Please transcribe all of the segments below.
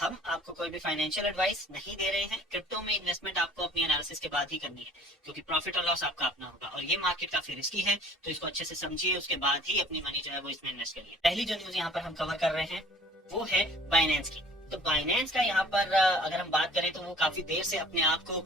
हम आपको कोई भी फाइनेंशियल एडवाइस नहीं दे रहे हैं। क्रिप्टो में इन्वेस्टमेंट आपको अपनी एनालिसिस के बाद ही करनी है, क्योंकि प्रॉफिट और लॉस आपका अपना होगा और ये मार्केट काफी रिस्की है। तो इसको अच्छे से समझिए, उसके बाद ही अपनी मनी जो है वो इसमें इन्वेस्ट करिए। पहली जो न्यूज यहाँ पर हम कवर कर रहे हैं वो है बाइनेंस की। तो बाइनेंस का यहाँ पर अगर हम बात करें तो वो काफी देर से अपने आप को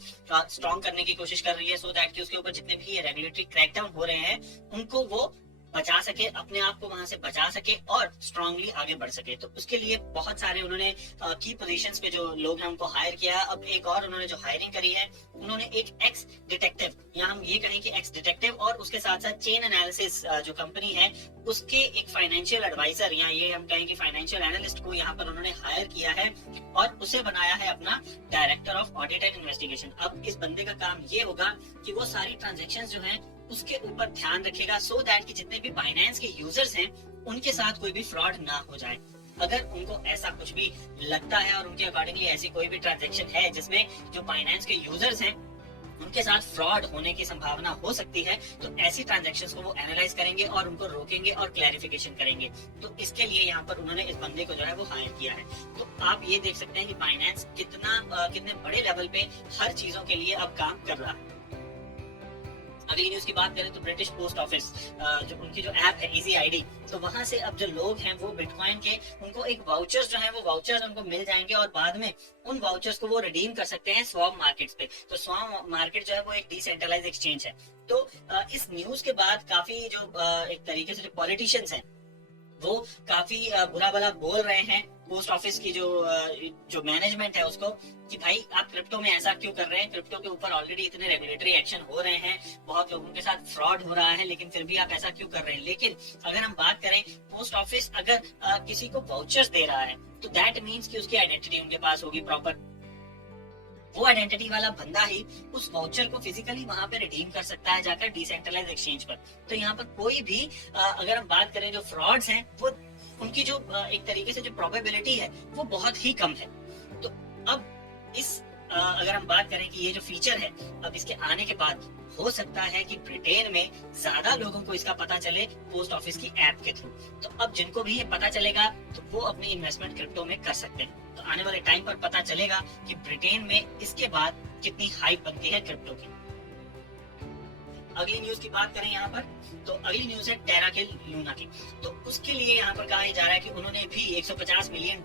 स्ट्रॉन्ग करने की कोशिश कर रही है, सो दैट कि उसके ऊपर जितने भी रेगुलेटरी क्रैकडाउन हो रहे हैं उनको वो बचा सके, अपने आप को वहां से बचा सके और स्ट्रांगली आगे बढ़ सके। तो उसके लिए बहुत सारे उन्होंने की पोजीशंस पे जो लोग हैं उनको हायर किया। अब एक और उन्होंने जो हायरिंग करी है, उन्होंने एक एक्स डिटेक्टिव, या हम ये कहें कि एक्स डिटेक्टिव और उसके साथ साथ चेन एनालिसिस जो कंपनी है उसके एक फाइनेंशियल एडवाइजर, या ये हम कहें कि फाइनेंशियल एनालिस्ट को यहाँ पर उन्होंने हायर किया है और उसे बनाया है अपना director of audit and investigation. अब इस बंदे का काम ये होगा कि वो सारी ट्रांजेक्शन जो है उसके ऊपर ध्यान रखेगा, सो दैट कि जितने भी बाइनेंस के यूजर्स हैं उनके साथ कोई भी फ्रॉड ना हो जाए। अगर उनको ऐसा कुछ भी लगता है और उनके अकॉर्डिंगली ऐसी कोई भी ट्रांजेक्शन है जिसमें जो बाइनेंस के यूजर्स हैं उनके साथ फ्रॉड होने की संभावना हो सकती है, तो ऐसी ट्रांजैक्शंस को वो एनालाइज करेंगे और उनको रोकेंगे और क्लैरिफिकेशन करेंगे। तो इसके लिए यहाँ पर उन्होंने इस बंदे को जो है वो हायर किया है। तो आप ये देख सकते हैं कि बाइनेंस कितने बड़े लेवल पे हर चीजों के लिए अब काम कर रहा है। अगली न्यूज की बात करें तो ब्रिटिश पोस्ट ऑफिस जो उनकी जो ऐप है इजी आईडी, तो वहां से अब जो लोग हैं वो बिटकॉइन के उनको एक वाउचर्स जो है वो वाउचर्स उनको मिल जाएंगे और बाद में उन वाउचर्स को वो रिडीम कर सकते हैं स्वैप मार्केट्स पे। तो स्वैप मार्केट जो है वो एक डिसेंट्रलाइज एक्सचेंज है। तो इस न्यूज के बाद काफी जो एक तरीके से जो पॉलिटिशियंस हैं वो काफी बुरा भला बोल रहे हैं पोस्ट ऑफिस की जो मैनेजमेंट है उसको, कि भाई आप क्रिप्टो में ऐसा क्यों कर रहे हैं। क्रिप्टो के ऊपर ऑलरेडी इतने रेगुलेटरी एक्शन हो रहे हैं, बहुत लोगों के साथ फ्रॉड हो रहा है, लेकिन फिर भी आप ऐसा क्यों कर रहे हैं। लेकिन अगर हम बात करें, पोस्ट ऑफिस अगर किसी को वाउचर्स दे रहा है तो दैट मीन्स कि उसकी आइडेंटिटी उनके पास होगी प्रॉपर। वो आइडेंटिटी वाला बंदा ही उस वाउचर को फिजिकली वहां पे रिडीम कर सकता है जाकर डिसेंट्रलाइज एक्सचेंज पर। तो यहाँ पर कोई भी अगर हम बात करें जो फ्रॉड्स हैं वो उनकी जो एक तरीके से जो प्रोबेबिलिटी है वो बहुत ही कम है। तो अब इस अगर हम बात करें कि ये जो फीचर है अब इसके आने के बाद हो सकता है कि ब्रिटेन में ज्यादा लोगों को इसका पता चले पोस्ट ऑफिस की ऐप के थ्रू। तो अब जिनको भी ये पता चलेगा तो वो अपनी इन्वेस्टमेंट क्रिप्टो में कर सकते हैं। तो आने वाले टाइम पर पता चलेगा कि ब्रिटेन में इसके बाद कितनी हाइप बनती है क्रिप्टो की। अगली न्यूज की बात करें यहाँ पर, तो अगली न्यूज है टेरा के लूना की। तो उसके लिए यहाँ पर कहा जा रहा है कि उन्होंने भी $150 मिलियन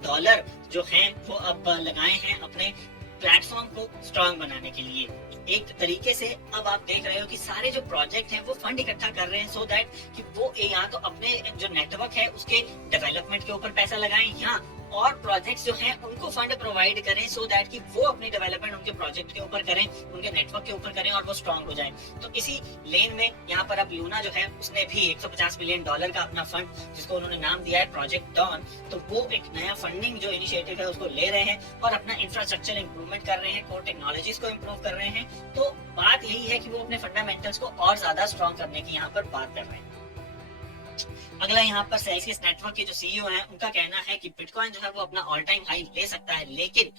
जो हैं वो अब लगाए हैं अपने प्लेटफॉर्म को स्ट्रांग बनाने के लिए। एक तरीके से अब आप देख रहे हो कि सारे जो प्रोजेक्ट हैं वो फंड इकट्ठा कर रहे हैं, सो दैट कि वो या तो अपने जो नेटवर्क है उसके डेवलपमेंट के ऊपर पैसा लगाएं, या और प्रोजेक्ट्स जो हैं उनको फंड प्रोवाइड करें, सो दैट कि वो अपनी डेवलपमेंट उनके प्रोजेक्ट के ऊपर करें, उनके नेटवर्क के ऊपर करें और वो स्ट्रांग हो जाए। तो इसी लेन में यहाँ पर अब लूना जो है उसने भी $150 मिलियन का अपना फंड, जिसको उन्होंने नाम दिया है प्रोजेक्ट डॉन, तो वो एक नया फंडिंग जो इनिशिएटिव है उसको ले रहे हैं और अपना इंफ्रास्ट्रक्चर इंप्रूवमेंट कर रहे हैं, कोर टेक्नोलॉजीज को इम्प्रूव कर रहे हैं। तो बात यही है कि वो अपने फंडामेंटल्स को और ज्यादा स्ट्रांग करने की यहाँ पर बात कर रहे हैं। अगला यहाँ पर सेल्सियस नेटवर्क के जो सीईओ हैं उनका कहना है कि बिटकॉइन जो है वो अपना ऑल टाइम हाई ले सकता है, लेकिन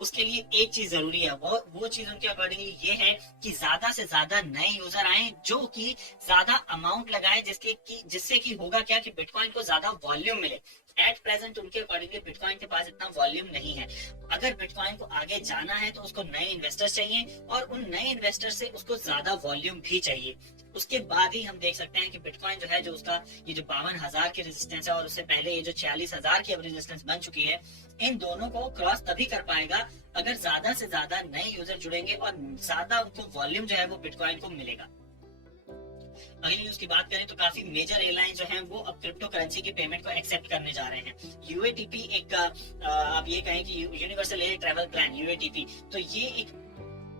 उसके लिए एक चीज जरूरी है। वो चीज उनके अकॉर्डिंगली ये है कि ज्यादा से ज्यादा नए यूजर आए जो कि ज्यादा अमाउंट लगाए, जिससे कि होगा क्या कि बिटकॉइन को ज्यादा वॉल्यूम मिले। एट प्रेजेंट उनके अकॉर्डिंगली बिटकॉइन के पास इतना वॉल्यूम नहीं है। अगर बिटकॉइन को आगे जाना है तो उसको नए इन्वेस्टर्स चाहिए और उन नए इन्वेस्टर से उसको ज्यादा वॉल्यूम भी चाहिए। उसके बाद ही हम देख सकते हैं कि बिटकॉइन जो है जो उसका ये जो 52,000 की रेजिस्टेंस है और उससे पहले ये जो 46,000 की अब रेजिस्टेंस बन चुकी है, इन दोनों को क्रॉस तभी कर पाएगा अगर ज्यादा से ज्यादा नए यूजर जुड़ेंगे और ज्यादा उनको वॉल्यूम जो है वो बिटकॉइन को मिलेगा। अगली न्यूज की बात करें तो काफी मेजर एयरलाइन जो हैं वो अब क्रिप्टो करेंसी की पेमेंट को एक्सेप्ट करने जा रहे हैं। यूएटीपी एक आप ये कहें कि यूनिवर्सल एयर ट्रैवल प्लान यूएटीपी, तो ये एक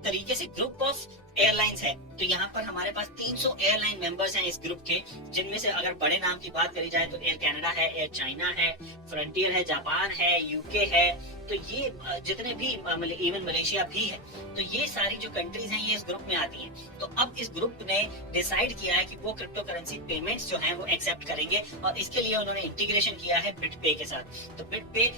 तरीके से ग्रुप ऑफ एयरलाइंस है। तो यहाँ पर हमारे पास 300 एयरलाइन मेंबर्स हैं इस ग्रुप के, जिनमें से अगर बड़े नाम की बात करी जाए तो एयर कनाडा है, एयर चाइना है, फ्रंटियर है, जापान है, यूके है। तो ये जितने भी इवन मलेशिया भी है, तो ये सारी जो कंट्रीज हैं ये इस ग्रुप में आती हैं। तो अब इस ग्रुप ने डिसाइड किया है कि वो क्रिप्टो करेंसी पेमेंट्स जो हैं वो एक्सेप्ट करेंगे और इसके लिए उन्होंने इंटीग्रेशन किया है बिटपे के साथ। तो बिटपे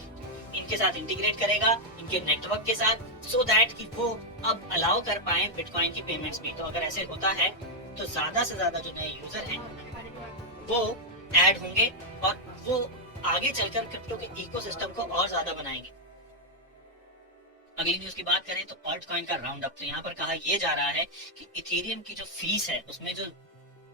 इनके साथ इंटीग्रेट करेगा इनके नेटवर्क के साथ, सो दैट कि वो अब अलाउ कर पाए बिटकॉइन की पेमेंट्स भी। तो अगर ऐसे होता है तो ज्यादा से ज्यादा जो नए यूजर हैं वो ऐड होंगे और वो आगे चलकर क्रिप्टो के इकोसिस्टम को और ज्यादा बनाएंगे। अगली न्यूज की बात करें तो ऑल्ट कॉइन का राउंड अप, तो यहाँ पर कहा यह जा रहा है कि इथेरियम की जो फीस है उसमें जो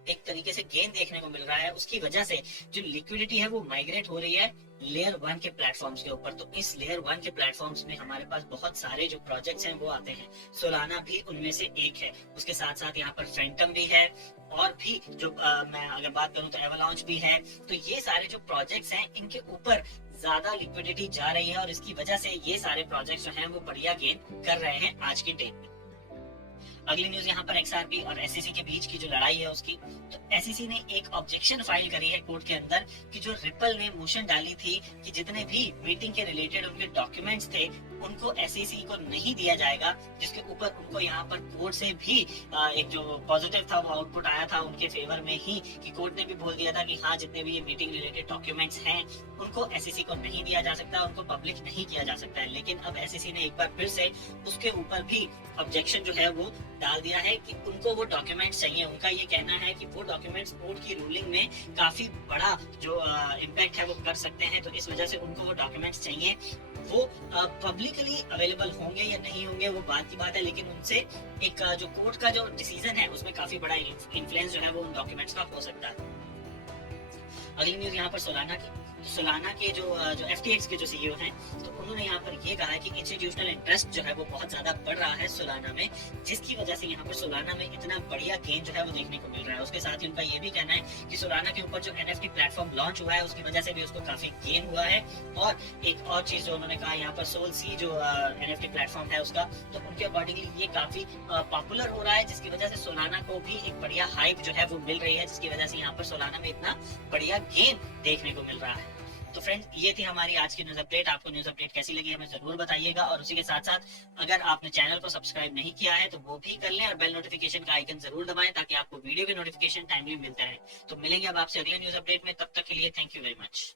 एक तरीके से गेन देखने को मिल रहा है, उसकी वजह से जो लिक्विडिटी है वो माइग्रेट हो रही है लेयर 1 के प्लेटफॉर्म्स के ऊपर। तो इस लेयर 1 के प्लेटफॉर्म्स में हमारे पास बहुत सारे जो प्रोजेक्ट्स हैं वो आते हैं, सोलाना भी उनमें से एक है। उसके साथ साथ यहाँ पर फैंटम भी है, और भी जो मैं अगर बात करूं तो एवलांच भी है। तो ये सारे जो प्रोजेक्ट्स हैं इनके ऊपर ज्यादा लिक्विडिटी जा रही है, और इसकी वजह से ये सारे प्रोजेक्ट्स जो हैं वो बढ़िया गेन कर रहे हैं आज की डेट में। अगली न्यूज यहाँ पर एक्सआरपी और एसईसी के बीच की जो लड़ाई है उसकी, तो एसईसी ने एक ऑब्जेक्शन फाइल करी है कोर्ट के अंदर कि जो रिपल ने मोशन डाली थी कि जितने भी मीटिंग के रिलेटेड उनके डॉक्यूमेंट्स थे उनको एसईसी को नहीं दिया जाएगा, जिसके ऊपर उनको यहाँ पर कोर्ट से भी एक जो पॉजिटिव था वो आउटपुट आया था उनके फेवर में ही, कि कोर्ट ने भी बोल दिया था कि हाँ जितने भी ये मीटिंग रिलेटेड डॉक्यूमेंट्स हैं उनको एसईसी को नहीं दिया जा सकता, उनको पब्लिक नहीं किया जा सकता है। लेकिन अब एसईसी ने एक बार फिर से उसके ऊपर भी ऑब्जेक्शन जो है वो डाल दिया है कि उनको वो डॉक्यूमेंट्स चाहिए। उनका ये कहना है कि वो डॉक्यूमेंट्स कोर्ट की रूलिंग में काफी बड़ा जो इम्पैक्ट है वो कर सकते हैं, तो इस वजह से उनको वो डॉक्यूमेंट्स चाहिए। वो पब्लिकली अवेलेबल होंगे या नहीं होंगे वो बात की बात है, लेकिन उनसे एक जो कोर्ट का जो डिसीजन है उसमें काफी बड़ा इन्फ्लुएंस जो है वो उन डॉक्यूमेंट्स का हो सकता है। अगली न्यूज यहाँ पर सोलाना की, तो सोलाना के जो एफटीएक्स के जो सीईओ हैं, तो उन्होंने यहाँ पर ये कहा है कि इंस्टीट्यूशनल इंटरेस्ट जो है वो बहुत ज्यादा बढ़ रहा है सोलाना में, जिसकी वजह से यहाँ पर सोलाना में इतना बढ़िया गेन जो है वो देखने को मिल रहा है। उसके साथ ही उनका ये भी कहना है कि सोलाना के ऊपर जो एनएफटी प्लेटफॉर्म लॉन्च हुआ है उसकी वजह से भी उसको काफी गेन हुआ है। और एक और चीज जो उन्होंने कहा यहाँ पर सोल सी जो एनएफटी प्लेटफॉर्म है उसका, तो उनके अकॉर्डिंगली ये काफी पॉपुलर हो रहा है, जिसकी वजह से सोलाना को भी एक बढ़िया हाइप जो है वो मिल रही है, जिसकी वजह से यहाँ पर सोलाना में इतना बढ़िया गेन देखने को मिल रहा है। तो फ्रेंड्स ये थी हमारी आज की न्यूज अपडेट। आपको न्यूज अपडेट कैसी लगी हमें जरूर बताइएगा, और उसी के साथ साथ अगर आपने चैनल को सब्सक्राइब नहीं किया है तो वो भी कर लें, और बेल नोटिफिकेशन का आइकन जरूर दबाएं ताकि आपको वीडियो के नोटिफिकेशन टाइमली मिलता रहे। तो मिलेंगे अब आपसे अगले न्यूज अपडेट में, तब तक के लिए थैंक यू वेरी मच।